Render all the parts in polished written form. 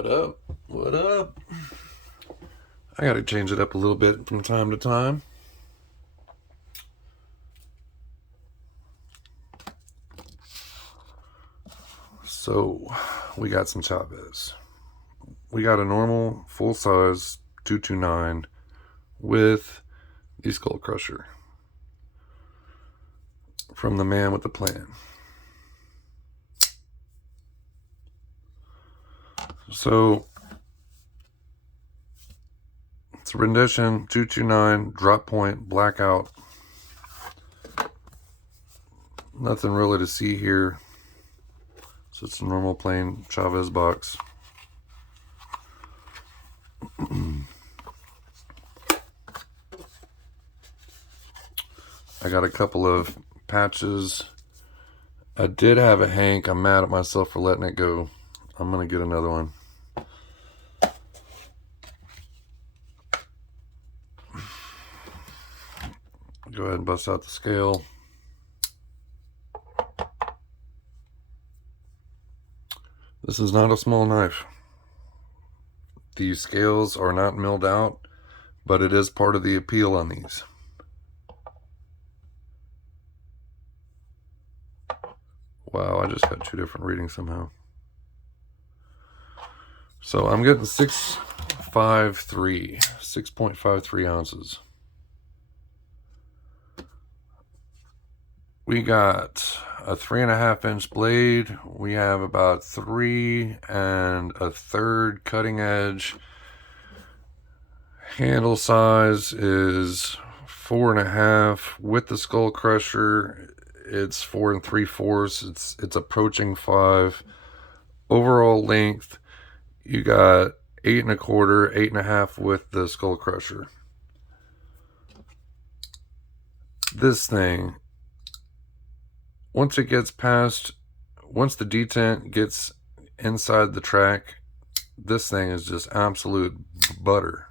What up? What up? I gotta change it up a little bit from time to time. So, we got some Chaves. We got a normal full size 229 with the Skull Crusher from the man with the plan. So, it's a rendition 229 drop point blackout. Nothing really to see here. So it's a normal plain Chaves box. I got a couple of patches. I did have a Hank. I'm mad at myself for letting it go. I'm going to get another one. Go ahead and bust out the scale. This is not a small knife. These scales are not milled out, but it is part of the appeal on these. Wow, I just got two different readings somehow. So I'm getting 6.53 ounces. We got a 3.5 inch blade. We have about 3 1/3 cutting edge. Handle size is 4.5. With the Skull Crusher, it's 4 3/4. It's approaching 5. Overall length, you got 8 1/4, 8.5 with the Skull Crusher. This thing, once the detent gets inside the track, this thing is just absolute butter.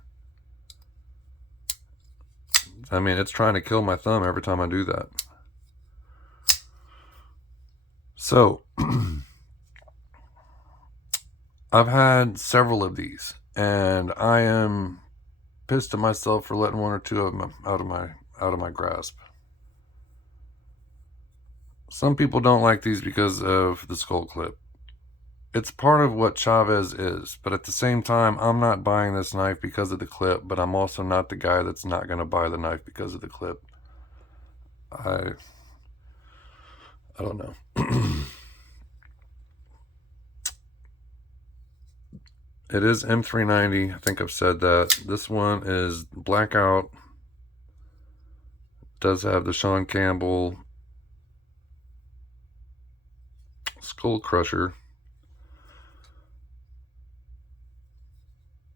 I mean, it's trying to kill my thumb every time I do that. So, I've had several of these, and I am pissed at myself for letting one or two of them out of my grasp. Some people don't like these because of the skull clip. It's part of what Chaves is, but at the same time, I'm not buying this knife because of the clip, but I'm also not the guy that's not going to buy the knife because of the clip. I don't know. It is M390. I think I've said that. This one is Blackout. Does have the Sean Campbell Skull Crusher.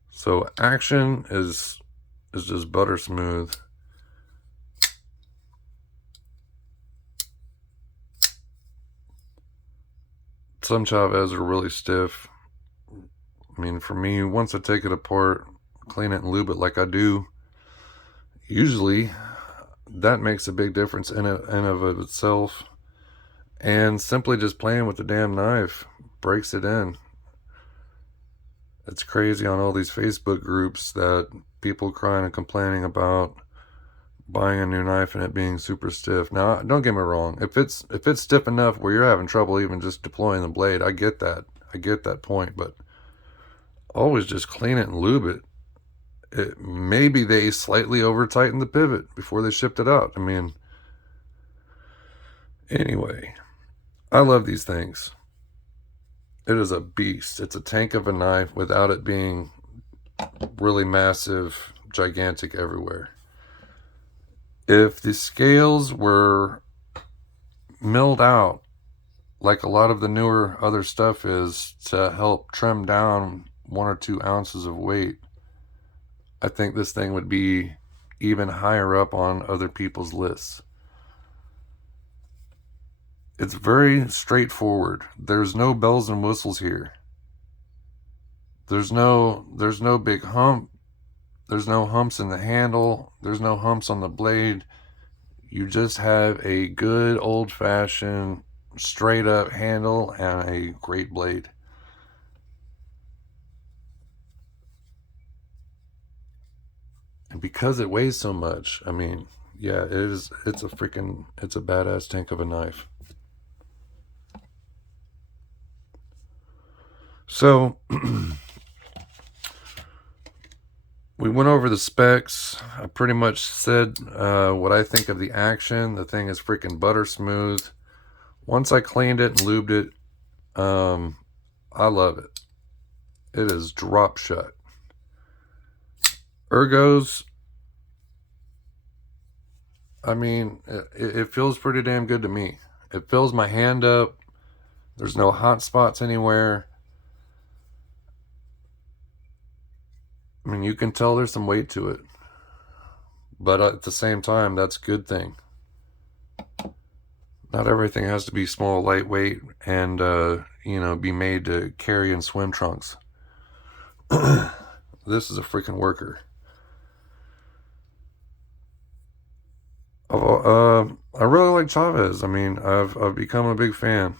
So action is just butter smooth. Some Chaves are really stiff. I mean, for me, once I take it apart, clean it and lube it like I do, usually that makes a big difference in and of itself. And simply just playing with the damn knife breaks it in. It's crazy on all these Facebook groups that people crying and complaining about buying a new knife and it being super stiff. Now, don't get me wrong. If it's stiff enough where you're having trouble even just deploying the blade, I get that. I get that point, but always just clean it and lube it. Maybe they slightly over tightened the pivot before they shipped it out. I mean, anyway, I love these things. It is a beast. It's a tank of a knife without it being really massive, gigantic everywhere. If the scales were milled out like a lot of the newer other stuff is to help trim down 1 or 2 ounces of weight, I think this thing would be even higher up on other people's lists. It's very straightforward. There's no bells and whistles here. There's no big hump. There's no humps in the handle. There's no humps on the blade. You just have a good old-fashioned straight up handle and a great blade. And because it weighs so much, I mean, yeah, it's a badass tank of a knife. So we went over the specs. I pretty much said what I think of the action. The thing is freaking butter smooth. Once I cleaned it and lubed it, I love it. It is drop shut. Ergos, I mean, it feels pretty damn good to me. It fills my hand up. There's no hot spots anywhere. I mean, you can tell there's some weight to it. But at the same time, that's a good thing. Not everything has to be small, lightweight, and, be made to carry in swim trunks. This is a freaking worker. I really like Chaves. I mean, I've become a big fan.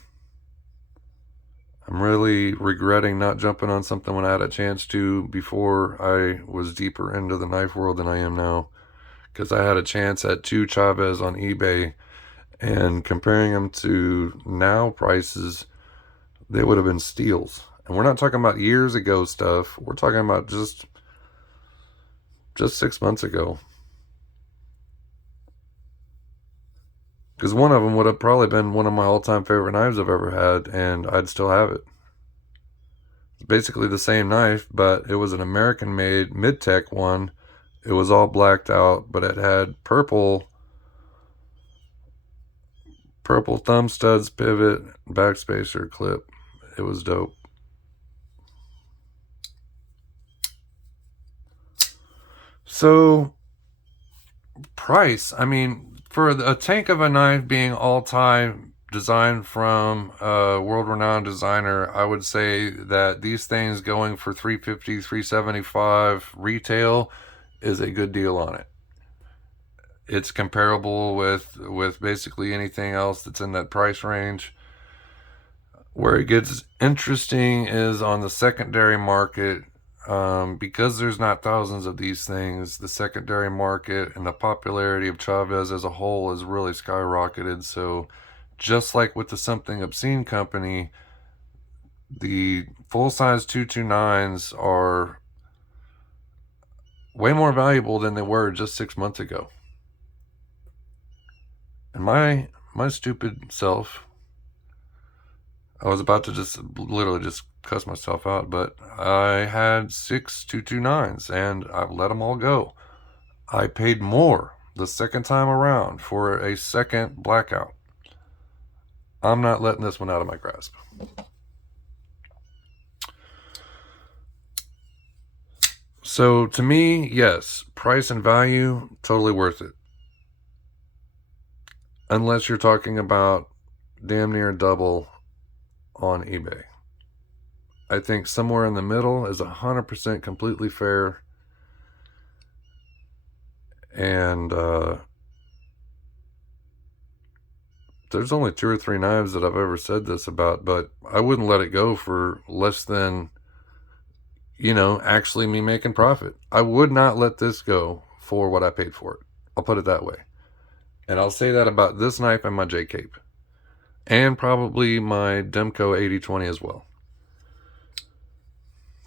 I'm really regretting not jumping on something when I had a chance to before I was deeper into the knife world than I am now. Because I had a chance at 2 Chaves on eBay, and comparing them to now prices, they would have been steals. And we're not talking about years ago stuff. We're talking about just 6 months ago. Because one of them would have probably been one of my all-time favorite knives I've ever had, and I'd still have it. It's basically the same knife, but it was an American-made mid-tech one. It was all blacked out, but it had purple thumb studs, pivot, backspacer, clip. It was dope. So, price. I mean, for a tank of a knife being all-time, designed from a world-renowned designer, I would say that these things going for $350, $375 retail is a good deal on it. It's comparable with basically anything else that's in that price range. Where it gets interesting is on the secondary market. Because there's not thousands of these things, the secondary market and the popularity of Chaves as a whole has really skyrocketed. So just like with the Something Obscene company, the full-size 229s are way more valuable than they were just 6 months ago. And my stupid self, I was about to just literally just cuss myself out, but I had 6 229s and I've let them all go. I paid more the second time around for a second Blackout. I'm not letting this one out of my grasp. So to me, yes, price and value, totally worth it. Unless you're talking about damn near double on eBay. I think somewhere in the middle is 100% completely fair. And there's only 2 or 3 knives that I've ever said this about, but I wouldn't let it go for less than, actually me making profit. I would not let this go for what I paid for it. I'll put it that way. And I'll say that about this knife and my J-Cape. And probably my Demco 8020 as well.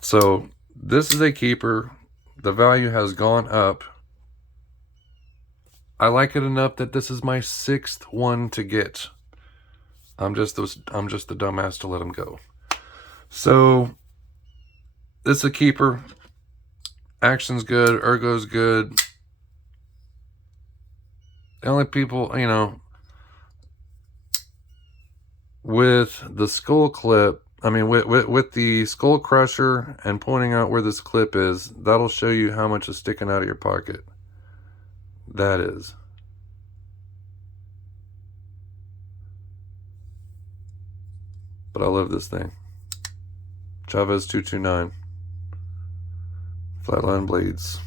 So this is a keeper. The value has gone up. I like it enough that this is my 6th one to get. I'm just the dumbass to let him go. So this is a keeper. Action's good. Ergo's good. The only people, with the skull clip, with the skull crusher and pointing out where this clip is, that'll show you how much is sticking out of your pocket. That is. But I love this thing. Chaves 229. Flatline blades.